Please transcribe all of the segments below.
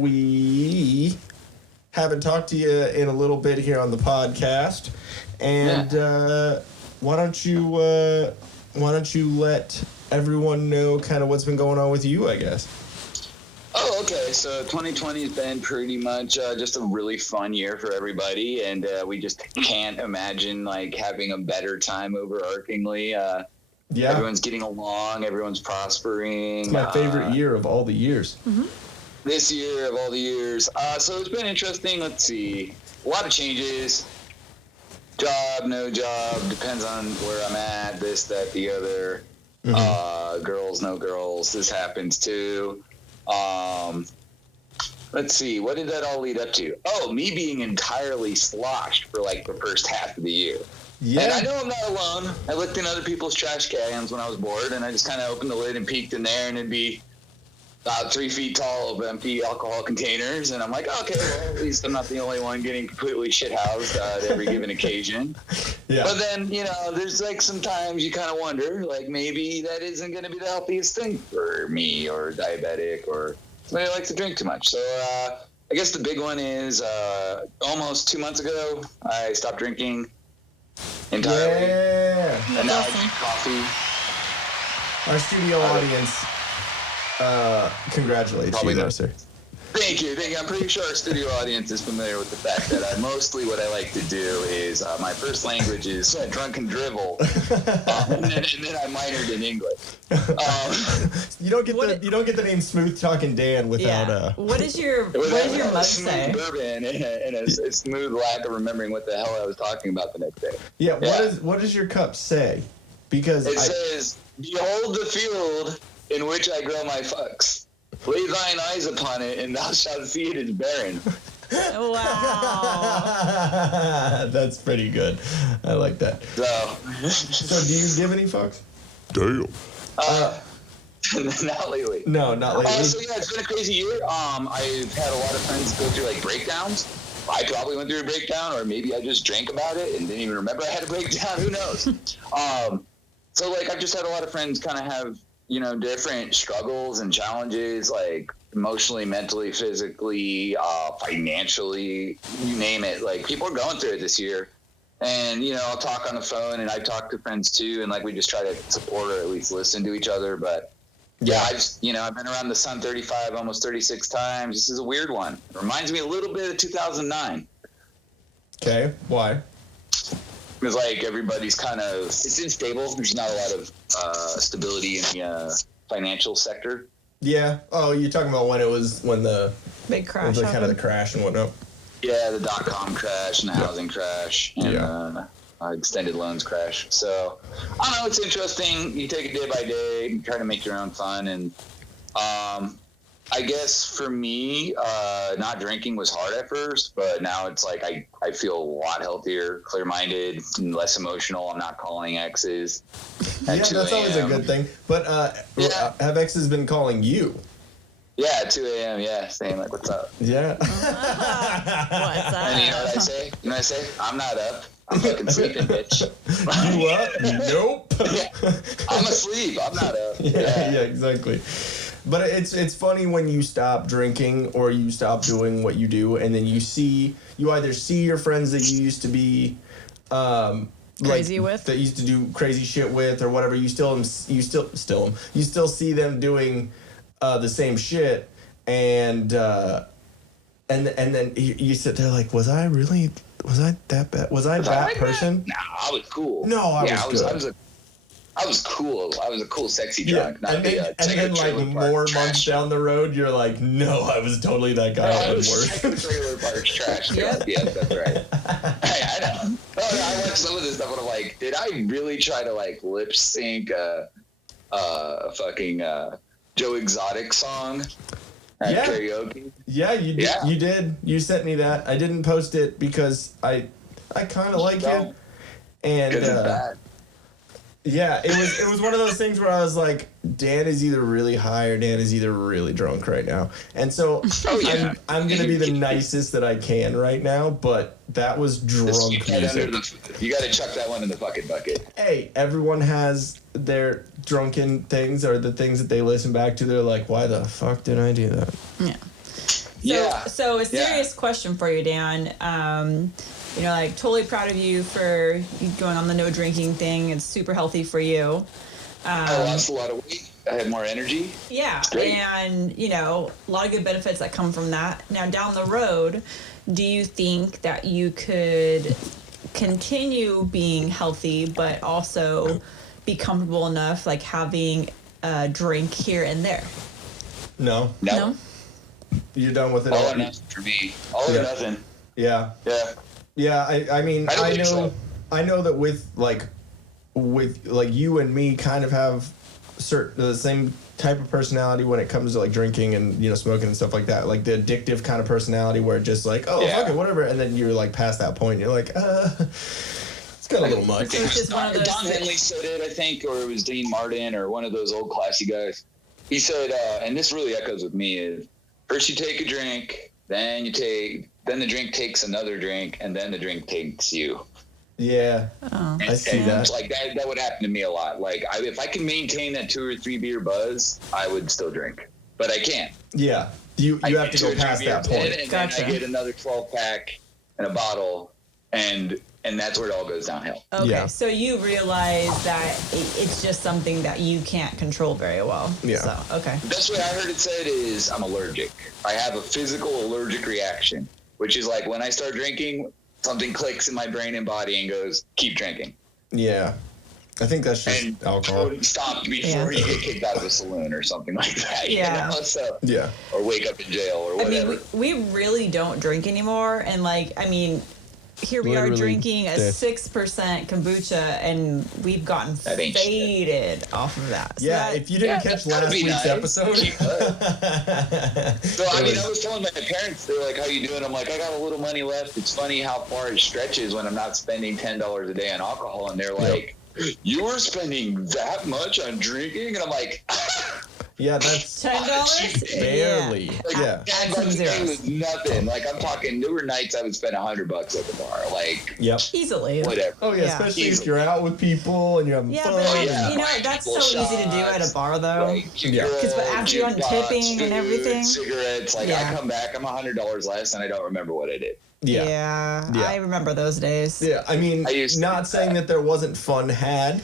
we haven't talked to you in a little bit here on the podcast, and why don't you let everyone know kind of what's been going on with you, I guess. Oh, okay. So 2020 has been pretty much just a really fun year for everybody, and we just can't imagine like having a better time overarchingly. Everyone's getting along. Everyone's prospering. It's my favorite year of all the years. Mm-hmm. This year of all the years. So it's been interesting. Let's see. A lot of changes. Job, no job. Depends on where I'm at. This, that, the other. Mm-hmm. Girls, no girls. This happens too. Let's see. What did that all lead up to? Oh, me being entirely sloshed for like the first half of the year. Yeah. And I know I'm not alone. I looked in other people's trash cans when I was bored, and I just kind of opened the lid and peeked in there, and it'd be about 3 feet tall of empty alcohol containers. And I'm like, okay, well, at least I'm not the only one getting completely shithoused at every given occasion. Yeah. But then, you know, there's like sometimes you kind of wonder, like maybe that isn't going to be the healthiest thing for me or diabetic or somebody who likes to drink too much. So I guess the big one is almost 2 months ago, I stopped drinking entirely. Yeah. And now I drink coffee. Our studio audience congratulates you there, sir. Thank you. I'm pretty sure our studio audience is familiar with the fact that what I like to do is my first language is drunken drivel, and then I minored in English. You don't get the name Smooth Talking Dan without What does your mug say? Bourbon and a smooth lack of remembering what the hell I was talking about the next day. Yeah. What does your cup say? Because it says, "Behold the field in which I grow my fucks. Lay thine eyes upon it, and thou shalt see it is barren." Wow. That's pretty good. I like that. So do you give any fucks? Damn. Not lately. No, not lately. So yeah, it's been a crazy year. I've had a lot of friends go through like breakdowns. I probably went through a breakdown, or maybe I just drank about it and didn't even remember I had a breakdown. Who knows? So like I've just had a lot of friends kind of have, you know, different struggles and challenges, like emotionally, mentally, physically, financially, you name it. Like people are going through it this year. And, you know, I'll talk on the phone, and I talk to friends too. And like, we just try to support or at least listen to each other. But yeah, I've been around the sun 35, almost 36 times. This is a weird one. It reminds me a little bit of 2009. Okay. Why? Because like everybody's it's unstable. There's not a lot of stability in the financial sector. Yeah. Oh, you're talking about when the big crash, kind of the crash and whatnot. Yeah, the .com crash and the housing crash and extended loans crash. So I don't know. It's interesting. You take it day by day. You try to make your own fun, and I guess for me, not drinking was hard at first, but now it's like I feel a lot healthier, clear-minded, and less emotional. I'm not calling exes at 2 that's always a good thing. But have exes been calling you? Yeah, at 2 a.m., saying like, what's up? Yeah. What's up? And you know what I say? I'm not up. I'm fucking sleeping, bitch. You up? Nope. I'm asleep. I'm not up. Yeah, exactly. But it's funny when you stop drinking or you stop doing what you do, and then you either see your friends that you used to be crazy with, that used to do crazy shit with or whatever. You still see them doing the same shit, and then you sit there like, was I that bad? Was I that person? No, I was cool. No, I was cool. I was a cool, sexy drunk. And then like more months down the road, you're like, no, I was totally that guy. I was second trailer park trash. Yeah, that's right. I know. I watched some of this stuff and I'm like, did I really try to like lip sync a fucking Joe Exotic song at karaoke? Yeah, you did. You did. You sent me that. I didn't post it because I kind of like it. And it's bad. Yeah, it was one of those things where I was like, Dan is either really high or Dan is either really drunk right now. And so I'm going to be the nicest that I can right now, but that was drunk music. You got to chuck that one in the fucking bucket. Hey, everyone has their drunken things or the things that they listen back to. They're like, why the fuck did I do that? Yeah. So a serious question for you, Dan. You know, like, totally proud of you for going on the no drinking thing. It's super healthy for you. I lost a lot of weight. I had more energy. Yeah, and, you know, a lot of good benefits that come from that. Now, down the road, do you think that you could continue being healthy, but also be comfortable enough, like, having a drink here and there? No. You're done with it all or nothing for me. All or nothing. Yeah. I mean, I know that with you and me kind of have the same type of personality when it comes to like drinking and, you know, smoking and stuff like that. Like the addictive kind of personality where it just like, fuck it, whatever, and then you're like past that point, and you're like, it's got a little much. Don Henley said it, I think, or it was Dean Martin or one of those old classy guys. He said, and this really echoes with me, is first you take a drink, then the drink takes another drink, and then the drink takes you. Yeah, I see that. Like that would happen to me a lot. Like if I can maintain that 2 or 3 beer buzz, I would still drink, but I can't. Yeah, you have to go past that point. And then I get another 12-pack and a bottle, and that's where it all goes downhill. Okay, so you realize that it's just something that you can't control very well. Yeah. So, okay. The best way I heard it said is I'm allergic. I have a physical allergic reaction, which is like when I start drinking, something clicks in my brain and body and goes, keep drinking. Yeah. I think that's just alcohol. Stop before you get kicked out of a saloon or something like that. You know? So, or wake up in jail or whatever. I mean, we really don't drink anymore. And like, I mean, here we are drinking a 6% kombucha, and we've gotten faded off of that. So if you didn't catch last week's episode. So, I mean, I was telling my parents, they're like, how you doing? I'm like, I got a little money left. It's funny how far it stretches when I'm not spending $10 a day on alcohol. And they're like, you were spending that much on drinking? And I'm like... Yeah, that's $10 barely. Add some zeros. It was nothing. Like I'm talking, there were nights I would spend $100 at the bar. Like easily. Whatever. Oh yeah, especially if you're out with people and you're having fun. But you know that's so easy to do at a bar though. Because after you're on tipping and everything, cigarettes. Like I come back, I'm $100 less, and I don't remember what I did. Yeah, I remember those days. Yeah, I mean, not saying that there wasn't fun had,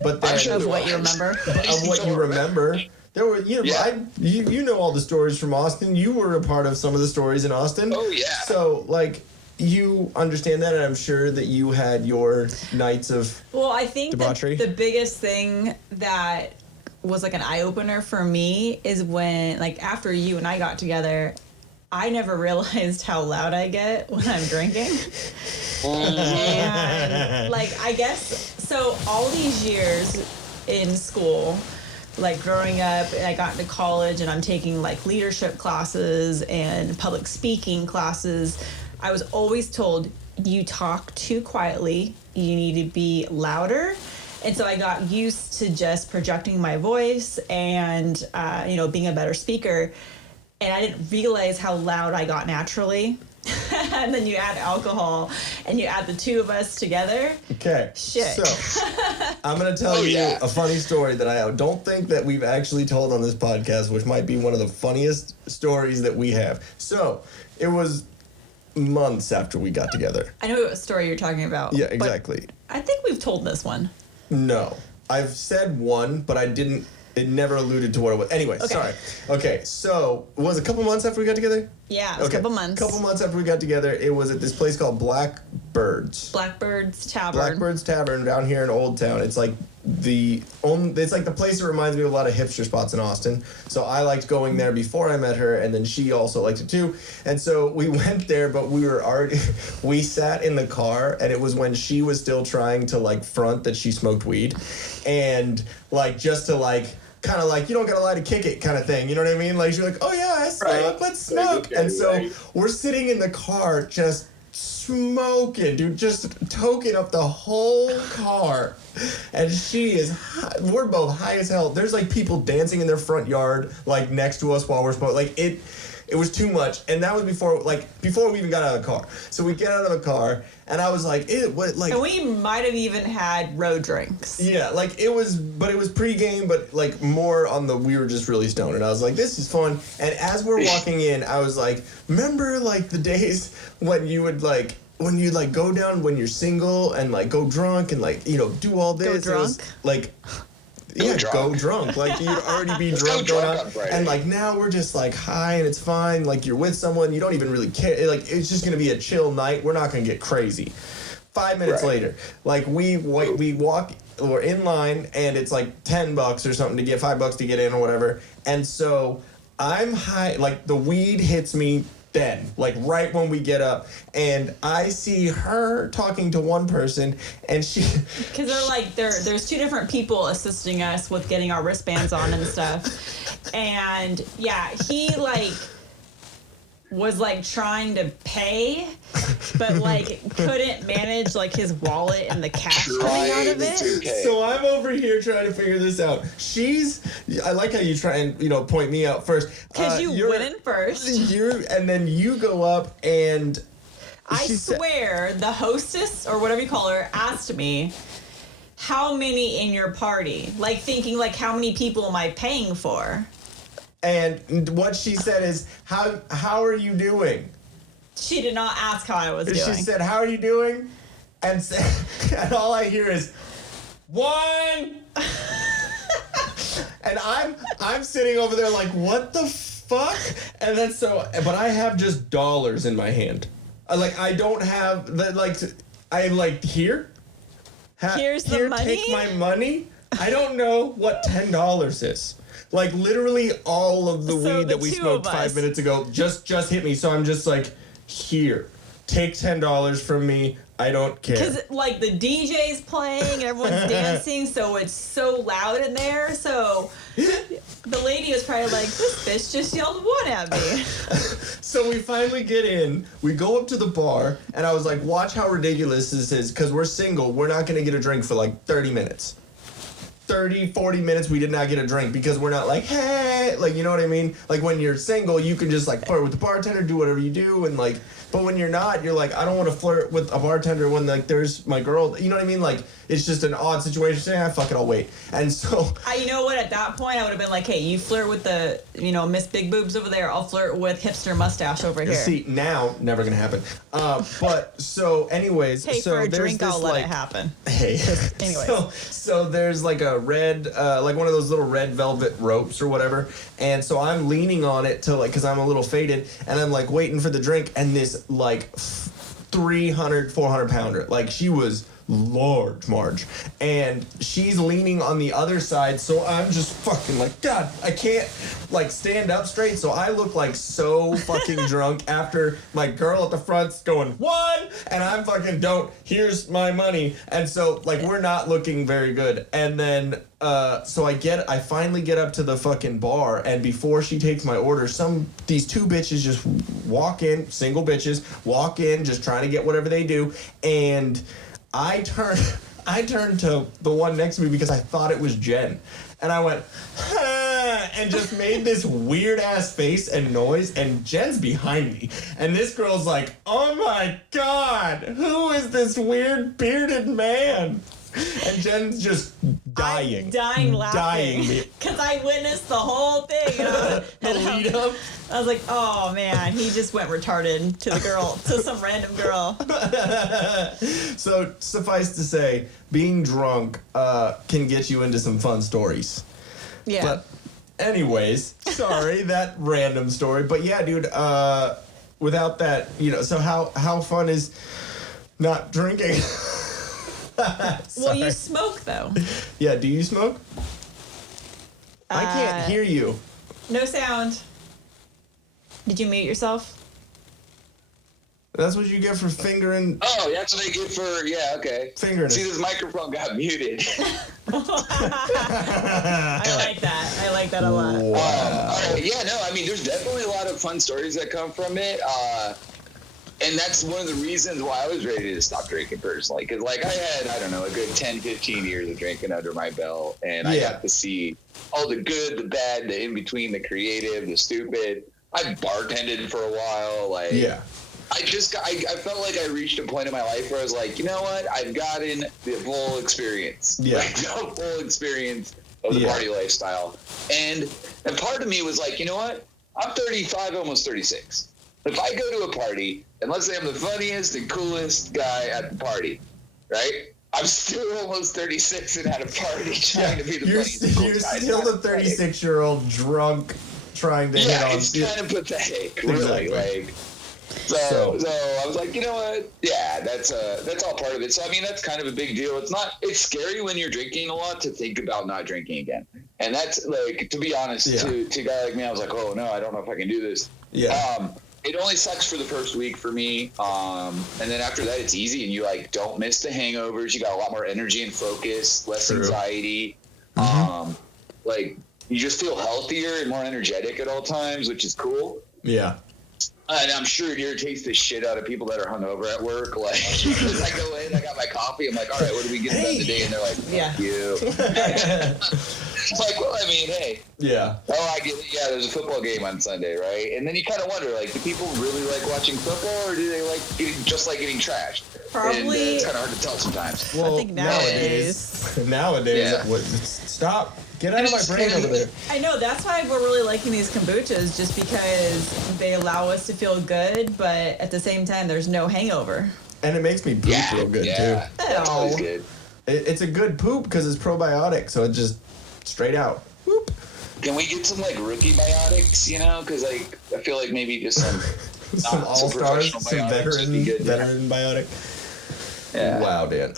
but of what you remember. Of what you remember. There were, you know, you know all the stories from Austin. You were a part of some of the stories in Austin. Oh yeah. So like, you understand that, and I'm sure that you had your nights of I think debauchery. The biggest thing that was like an eye opener for me is when, like, after you and I got together, I never realized how loud I get when I'm drinking. And like, I guess so. All these years in school. Like growing up, I got into college and I'm taking like leadership classes and public speaking classes. I was always told, you talk too quietly, you need to be louder. And so I got used to just projecting my voice and, you know, being a better speaker. And I didn't realize how loud I got naturally. And then you add alcohol and you add the two of us together. Okay. Shit. So, I'm going to tell you a funny story that I don't think that we've actually told on this podcast, which might be one of the funniest stories that we have. So, it was months after we got together. I know what story you're talking about. Yeah, exactly. I think we've told this one. No. I've said one, but it never alluded to what it was. Anyway, sorry. Okay, so it was a couple months after we got together? Yeah, it was a couple months. Couple months after we got together, it was at this place called Blackbird's Tavern down here in Old Town. It's like it's like the place that reminds me of a lot of hipster spots in Austin. So I liked going there before I met her, and then she also liked it too. And so we went there, but we sat in the car, and it was when she was still trying to like front that she smoked weed, and like just to like kind of like, you don't gotta lie to kick it kind of thing, you know what I mean? Like she's like, oh yeah, I smoke, let's smoke. And so we're sitting in the car just smoking, dude, just toking up the whole car. And we're both high as hell. There's like people dancing in their front yard, like next to us while we're smoking. Like it was too much, and that was before we even got out of the car. So we get out of the car, and I was like, "Ew, what?" Like, and we might have even had road drinks. Yeah, like it was pre-game, but like more on we were just really stoned, and I was like, "This is fun." And as we're walking in, I was like, "Remember like the days when you would like." When you like go down when you're single and like go drunk and like do all this, go drunk, it was, like go drunk. Like you'd already be drunk going on, and like now we're just like high and it's fine. Like you're with someone, you don't even really care. Like it's just gonna be a chill night. We're not gonna get crazy. 5 minutes later, like we walk. We're in line and it's like $10 or something to get $5 to get in or whatever. And so I'm high. Like the weed hits me. Then, like right when we get up, and I see her talking to one person, and because they're like there's two different people assisting us with getting our wristbands on and stuff, and yeah, he like was like trying to pay, but like couldn't manage like his wallet and the cash coming out of it. So I'm over here trying to figure this out. I like how you try and point me out first because you went in first. And then you go up and I swear the hostess or whatever you call her asked me, "How many in your party?" Like thinking like how many people am I paying for? And what she said is, how are you doing? She did not ask how I was doing. She said, "How are you doing?" And all I hear is, 1. And I'm sitting over there like, what the fuck? And then but I have just dollars in my hand. I don't have here. Here's the money. Take my money. I don't know what $10 is. Like literally all of the weed that we smoked 5 minutes ago just hit me. So I'm just like, here, take $10 from me. I don't care. Because like the DJ's playing and everyone's dancing, so it's so loud in there. So the lady was probably like, "This bitch just yelled 1 at me." So we finally get in. We go up to the bar, and I was like, "Watch how ridiculous this is, because we're single. We're not gonna get a drink for like 30 minutes." 30, 40 minutes we did not get a drink because we're not like, hey, like, you know what I mean? Like when you're single, you can just like flirt with the bartender, do whatever you do, and like, but when you're not, you're like, I don't want to flirt with a bartender when like there's my girl, you know what I mean? Like it's just an odd situation. Say, fuck it, I'll wait. And so you know what? At that point, I would have been like, hey, you flirt with the Miss Big Boobs over there. I'll flirt with hipster mustache over here. See, now never gonna happen. But so, anyways, hey, so for a there's drink, this, I'll let it happen. Hey, anyways, so there's like a red, like one of those little red velvet ropes or whatever, and so I'm leaning on it to like, cause I'm a little faded, and I'm like waiting for the drink, and this like 300, 400 pounder, like she was large, Marge, and she's leaning on the other side, so I'm just fucking like, God, I can't like stand up straight, so I look like so fucking drunk after my girl at the front's going 1, and I'm fucking here's my money, and so like we're not looking very good, and then so I finally get up to the fucking bar, and before she takes my order, these 2 bitches just walk in, single bitches walk in, just trying to get whatever they do, and I turned to the one next to me because I thought it was Jen. And I went, and just made this weird ass face and noise, and Jen's behind me. And this girl's like, oh my God, who is this weird bearded man? And Jen's just dying. I'm dying laughing. Because I witnessed the whole thing. The lead up. I was like, oh man, he just went retarded to some random girl. So suffice to say, being drunk can get you into some fun stories. Yeah. But anyways, sorry, that random story. But yeah, dude, without that, so how fun is not drinking? Well, you smoke though. Yeah, do you smoke? I can't hear you. No sound. Did you mute yourself? That's what you get for fingering. Oh, that's what I get for, okay. Fingering. See, this microphone got muted. I like that. I like that a lot. Wow. There's definitely a lot of fun stories that come from it. And that's one of the reasons why I was ready to stop drinking personally. Because, I had, a good 10, 15 years of drinking under my belt. And I got to see all the good, the bad, the in-between, the creative, the stupid. I bartended for a while. Like, yeah. I felt like I reached a point in my life where I was like, you know what? I've gotten the full experience. Yeah. Like, the full experience of the party lifestyle. And part of me was like, you know what? I'm 35, almost 36. If I go to a party, and let's say I'm the funniest and coolest guy at the party, right? I'm still almost 36 and at a party trying to be the funniest and coolest guy. You're still the 36-year-old drunk trying to hit on. Yeah, it's kind of pathetic, really. Exactly. Like, so I was like, you know what? Yeah, that's all part of it. So I mean, that's kind of a big deal. It's scary when you're drinking a lot to think about not drinking again. And that's like, to be honest, to a guy like me, I was like, oh no, I don't know if I can do this. Yeah. It only sucks for the first week for me. And then after that, it's easy, and you like don't miss the hangovers. You got a lot more energy and focus, less anxiety. Like you just feel healthier and more energetic at all times, which is cool. Yeah. And I'm sure it irritates the shit out of people that are hungover at work. Like, because I go in, I got my coffee, I'm like, all right, what are we getting done today? And they're like, fuck you. It's like, well, I mean, hey. Yeah. Oh, I get it. Yeah, there's a football game on Sunday, right? And then you kind of wonder, like, do people really like watching football, or do they like getting trashed? Probably. And it's kind of hard to tell sometimes. Well, I think nowadays. Stop. Get out of my brain over there. I know, that's why we're really liking these kombuchas, just because they allow us to feel good, but at the same time, there's no hangover. And it makes me poop real good, too. That's always good. It's a good poop because it's probiotic, so it just straight out. Whoop. Can we get some, like, rookie biotics, you know? Because, like, I feel like maybe just some all-stars, some veteran biotic. Yeah. Wow, Dan.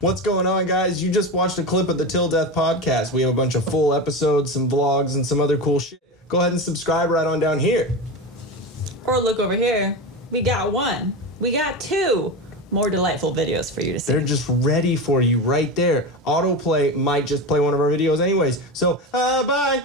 What's going on, guys? You just watched a clip of the Till Death podcast. We have a bunch of full episodes, some vlogs, and some other cool shit. Go ahead and subscribe right on down here. Or look over here. We got one. We got two more delightful videos for you to see. They're just ready for you right there. Autoplay might just play one of our videos anyways. So, bye.